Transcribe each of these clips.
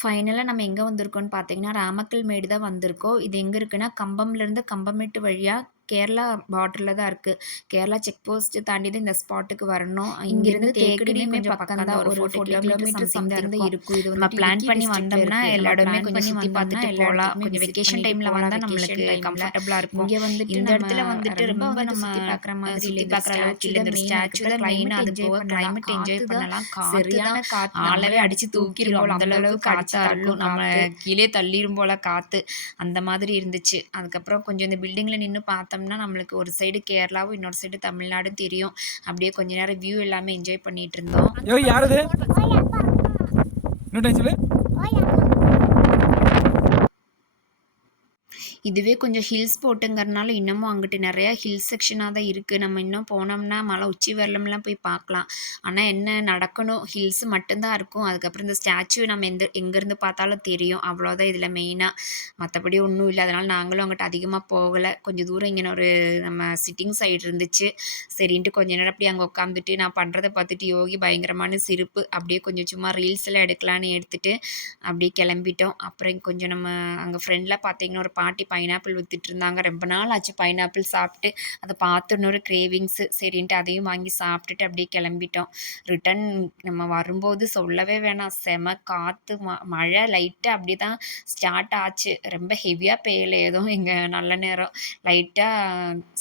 ஃபைனலா நம்ம எங்க வந்திருக்கோம்னு பார்த்தீங்கன்னா, ராமக்கல் மேடு தான் வந்திருக்கோம். இது எங்க இருக்குன்னா, கம்பம்லேருந்து கம்பமெட்டு வழியா கேரளா பார்டர்ல தான் இருக்கு. கேரளா செக் போஸ்ட் தாண்டி தான் இந்த ஸ்பாட்டுக்கு வரணும். இங்கிருந்து தேக்கடியுமே கொஞ்சம் பக்கம் தான். ஒரு 40 கிலோமீட்டர் சம்திங் தான் இருக்கும். இது நம்ம பிளான் பண்ணி வந்தோம்னா, எல்லா இடமே கொஞ்சம் சுத்தி பார்த்துட்டு போலாம். கொஞ்சம் வெக்கேஷன் டைம்ல வந்தா நம்மளுக்கு கம்ஃபர்டபுளா இருக்கும். இந்த இடத்துல வந்துட்டு ரொம்ப நம்ம சுத்தி பார்க்குற மாதிரி சுத்தி பார்க்குற அளவுக்கு இல்ல. இந்த ஸ்டாச்சு தான் மெயினா. அது போக கிளைமேட் என்ஜாய் பண்ணலாம். காத்து தான் ஆளவே அடிச்சு தூக்கிரும் போல அந்த அளவுக்கு காத்தா இருக்கும். நம்ம கீழே தள்ளிரும் போல காத்து. அந்த மாதிரி இருந்துச்சு. அதுக்கப்புறம் கொஞ்சம் இந்த பில்டிங்ல நின்னு பார்த்தோம்னா, நம்மளுக்கு ஒரு சைடு கேரளாவும், இன்னொரு சைடு தமிழ்நாடும் தெரியும். அப்படியே கொஞ்ச நேரம் வியூ எல்லாமே என்ஜாய் பண்ணிட்டு இருந்தோம். ஏய் யாரது? இன்னொரு டைம் சொல்லு. இதுவே கொஞ்சம் ஹில்ஸ் போட்டுங்கிறனால இன்னமும் அங்கிட்டு நெறையா ஹில் செக்ஷனா தான் இருக்கு. நம்ம இன்னும் போனோம்னா மலை உச்சி வரலும்லாம் போய் பார்க்கலாம். ஆனா என்ன நடக்கணும் ஹில்ஸ் மட்டும் தான் இருக்கும். அதுக்கப்புறம் இந்த ஸ்டாச்சு நம்ம எங்கேருந்து பார்த்தாலும் தெரியும். அவ்வளோதான் இதில மெயினா. மத்தபடி ஒண்ணும் இல்ல. அதனால நாங்களும் அங்கிட்டு அதிகமா போகல. கொஞ்சம் தூரம் இங்கன ஒரு நம்ம சிட்டிங் சைடு இருந்துச்சு. சரின்ட்டு கொஞ்ச நேரம் அப்படியே அங்க உட்காந்துட்டு நான் பண்றத பார்த்துட்டு யோகி பயங்கரமான சிரிப்பு. அப்படியே கொஞ்சம் சும்மா ரீல்ஸ் எல்லாம் எடுக்கலான்னு எடுத்துட்டு அப்படியே கிளம்பிட்டோம். அப்புறம் கொஞ்சம் நம்ம அங்க ஃப்ரெண்ட்ல பார்த்தீங்கன்னா, ஒரு பாட்டி பைனாப்பிள் வித்துட்டுருந்தாங்க. ரொம்ப நாள் ஆச்சு பைனாப்பிள் சாப்பிட்டு. அத பார்த்தோனே ஒரு கிரேவிங்ஸு. சரின்ட்டு அதையும் வாங்கி சாப்பிட்டுட்டு அப்படியே கிளம்பிட்டோம். ரிட்டர்ன் நம்ம வரும்போது சொல்லவே வேணாம். செம காத்து, மழை லைட்டா அப்படி தான் ஸ்டார்ட் ஆச்சு. ரொம்ப ஹெவியா பெய்யல எதுவும் இங்க நல்ல நேரம். லைட்டா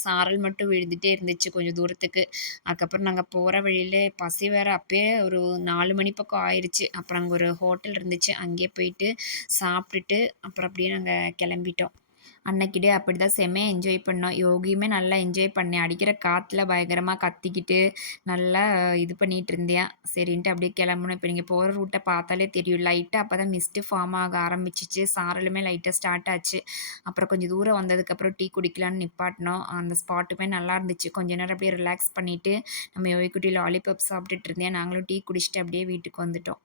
சாரல் மட்டும் விழுந்துட்டே இருந்துச்சு கொஞ்சம் தூரத்துக்கு. அதுக்கப்புறம் நாங்க போற வழியில பசி வேற அப்பயே ஒரு 4 மணி பக்கம் ஆயிருச்சு. அப்புறம் அங்க ஒரு ஹோட்டல் இருந்துச்சு. அங்கேயே போயிட்டு சாப்பிட்டுட்டு, அப்புறம் அப்படியே நாங்க கிளம்பிட்டோம். அன்னைக்கு டே அப்படிதான் செம்மையா என்ஜாய் பண்ணோம். யோகியுமே நல்லா என்ஜாய் பண்ணேன். அடிக்கிற காத்துல பயங்கரமா கத்திக்கிட்டு, நல்லா இது பண்ணிட்டு இருந்தேன். சரின்ட்டு அப்படியே கிளம்புனோம். இப்ப நீங்க போற ரூட்ட பார்த்தாலே தெரியும். லைட்டா அப்பதான் மிஸ்ட் ஃபார்ம் ஆக ஆரம்பிச்சுச்சு. சாரலுமே லைட்டா ஸ்டார்ட் ஆச்சு. அப்புறம் கொஞ்சம் தூரம் வந்ததுக்கப்புறம் டீ குடிக்கலான்னு நிப்பாட்டினோம். அந்த ஸ்பாட்டுமே நல்லா இருந்துச்சு. கொஞ்ச நேரம் அப்படியே ரிலாக்ஸ் பண்ணிட்டு, நம்ம யோகிக்குட்டி லாலிபாப் சாப்பிட்டுட்டு இருந்தேன். நாங்களும் டீ குடிச்சுட்டு அப்படியே வீட்டுக்கு வந்துட்டோம்.